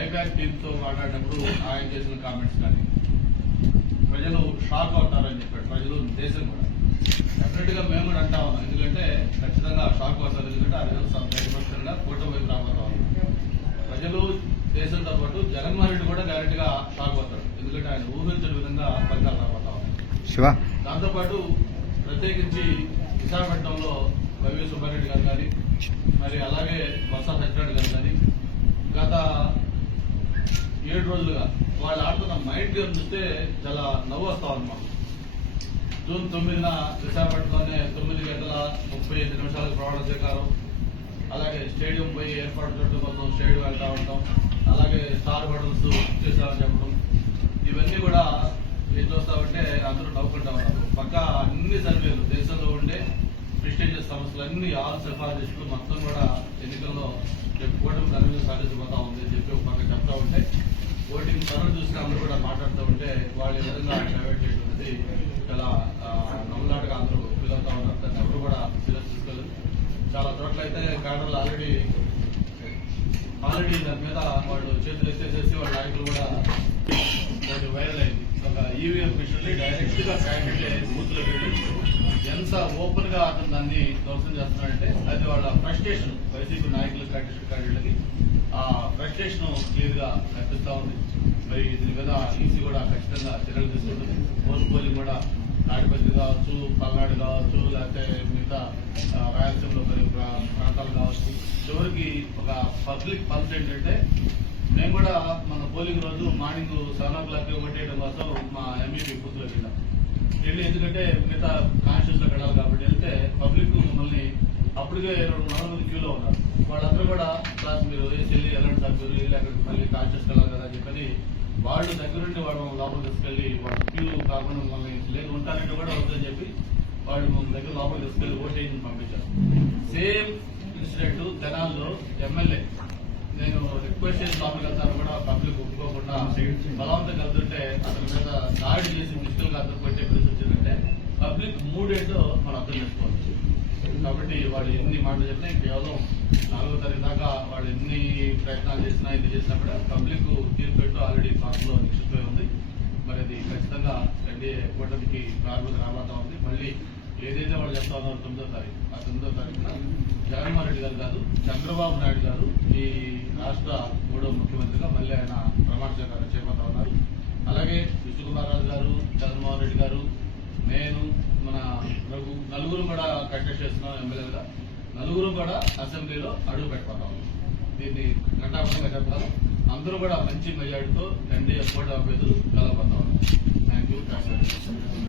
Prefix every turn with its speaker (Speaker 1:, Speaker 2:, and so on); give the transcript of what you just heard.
Speaker 1: I-PAC టీమ్తో మాట్లాడినప్పుడు ఆయన చేసిన కామెంట్స్ కానీ ప్రజలు షాక్ అవుతారని చెప్పాడు. ప్రజలు దేశం కూడా. డెఫినెట్గా మేము కూడా అంటా ఉన్నాం ఎందుకంటే ఖచ్చితంగా షాక్ అవుతారు. ఎందుకంటే ఆ రోజు ప్రతిపక్షంగా కూటమి వైపు రాబోతా ప్రజలు దేశంతో పాటు జగన్మోహన్ రెడ్డి కూడా డైరెక్ట్గా షాక్ అవుతాడు ఎందుకంటే ఆయన ఊహించిన విధంగా ఫలితాలు రాబోతా ఉన్నాయి. దాంతోపాటు ప్రత్యేకించి విశాఖపట్నంలో వైవి సుబ్బారెడ్డి గారు కానీ మరి అలాగే బొత్స సత్యనారాయణ గారు కానీ గత ఏడు రోజులుగా వాళ్ళు ఆడుతున్న మైండ్ గేమ్ చూస్తే చాలా నవ్వు వస్తా ఉన్నాం జూన్ తొమ్మిదిన విశాఖపట్నంలోనే తొమ్మిది గంటల ముప్పై ఐదు నిమిషాలకు ప్రమాణ స్వీకారం. అలాగే స్టేడియం పోయి ఏర్పాటు చేయడం కోసం స్టేడియం వెళ్తా ఉంటాం. అలాగే స్టార్ హోటల్స్ చేస్తామని చెప్పడం అన్ని ఆల్ సిఫారసులు మొత్తం కూడా ఎన్నికల్లో చెప్పుకోవడం దాని మీద సాధించబోతా ఉంది అని చెప్పి ఒక పక్క చెప్తా ఉంటే ఓటింగ్ త్వరలు చూసి అందరూ కూడా మాట్లాడుతూ ఉంటే వాళ్ళు ఈ విధంగా ప్రైవేట్ చేయడం అనేది చాలా నమ్మలాటగా అందరూ ఫీల్ అవుతా ఉన్నారు. దాన్ని ఎవరు కూడా సీరియస్ తీసుకోలేదు చాలా చోట్ల అయితే కాడర్లు ఆల్రెడీ ఆల్రెడీ దాని మీద వాళ్ళు చేతులు ఎత్తేసేసి వాళ్ళ నాయకులు కూడా వైరల్ అయింది. ఈవీఎం మిషన్ని డైరెక్ట్గా గా క్యాండిడేట్ వెళ్ళి ఎంత ఓపెన్గా అతను దాన్ని ధ్వంసం చేస్తున్నాడంటే అది వాళ్ళ ఫ్రస్ట్రేషన్ వైసీపీ నాయకులు కంటెస్ట్ క్యాండిడేట్లకి ఆ ఫ్రస్ట్రేషన్ క్లియర్గా కనిపిస్తూ ఉంది. మరి దీని మీద ఈసీ కూడా ఖచ్చితంగా చర్యలు తీసుకుంటుంది. పోస్ట్ పోలింగ్ కూడా తాడిపత్రి కావచ్చు పల్నాడు కావచ్చు లేకపోతే మిగతా రాయలసీమలో మరి ప్రా- ప్రాంతాలు కావచ్చు. చివరికి ఒక పబ్లిక్ పల్స్ ఏంటంటే మేము కూడా మన పోలింగ్ రోజు మార్నింగ్ సెవెన్ ఓ క్లాక్ ఓటేయడం కోసం మా ఎంఈపీ బూత్లో వెళ్ళాం వెళ్ళి ఎందుకంటే మిగతా కాన్స్టిట్యూన్స్లో వెళ్ళాలి కాబట్టి వెళ్తే పబ్లిక్ మమ్మల్ని అప్పటికే రెండు వందల మంది క్యూలో ఉన్నారు. వాళ్ళందరూ కూడా క్లాస్ మీరు వేసి వెళ్ళి వెళ్ళండి సార్ మీరు వెళ్ళి అక్కడికి మళ్ళీ కాన్షియస్ వెళ్ళాలి కదా అని చెప్పని వాళ్ళు దగ్గరుండి వాళ్ళు లోపల తీసుకెళ్ళి వాళ్ళు క్యూ కాకుండా మమ్మల్ని లేదు ఉంటారంటే కూడా వద్దని చెప్పి వాళ్ళు మమ్మల్ని దగ్గర లోపల తీసుకెళ్ళి ఓటేసి రిక్వెస్ట్ కూడా పబ్లిక్ ఒప్పుకోకుండా బలవంతం వెళ్తుంటే అతని మీద దాడి చేసి ఫిజికల్గా అతను పరిస్థితి వచ్చిందంటే పబ్లిక్ మూడేదో మనం అర్థం చేసుకోవచ్చు కాబట్టి వాళ్ళు ఎన్ని మాటలు చెప్పినా కేవలం నాలుగో తారీఖు దాకా వాళ్ళు ఎన్ని ప్రయత్నాలు చేసినా ఇది చేసినా కూడా పబ్లిక్ తీర్పు పెట్టు ఆల్రెడీ లో నిక్షిపోయి ఉంది. మరి అది ఖచ్చితంగా ఎన్డీఏ కూటమికి ప్రారంభం రాబోతా ఉంది. మళ్ళీ ఏదైతే వాళ్ళు చెప్తా ఉన్నారో తొమ్మిదో తారీఖు ఆ తొమ్మిదో తారీఖున నాయుడు గారు కాదు చంద్రబాబు నాయుడు గారు ఈ రాష్ట్ర మూడో ముఖ్యమంత్రిగా మళ్ళీ ఆయన ప్రమాణ స్వీకారం చేపడతా ఉన్నారు. అలాగే విష్ణుకుమార్ రాజు గారు జగన్మోహన్ రెడ్డి గారు నేను మన రఘు నలుగురు కూడా కంటెస్ట్ చేస్తున్నాం ఎమ్మెల్యేగా నలుగురు కూడా అసెంబ్లీలో అడుగు పెట్టుకుంటాం దీన్ని ఘంటాపథంగా చెప్పగలం అందరూ కూడా మంచి మెజార్టీతో ఎన్డీఏ కూటమి అభ్యర్థులు కలబోతా ఉన్నారు థ్యాంక్ యూ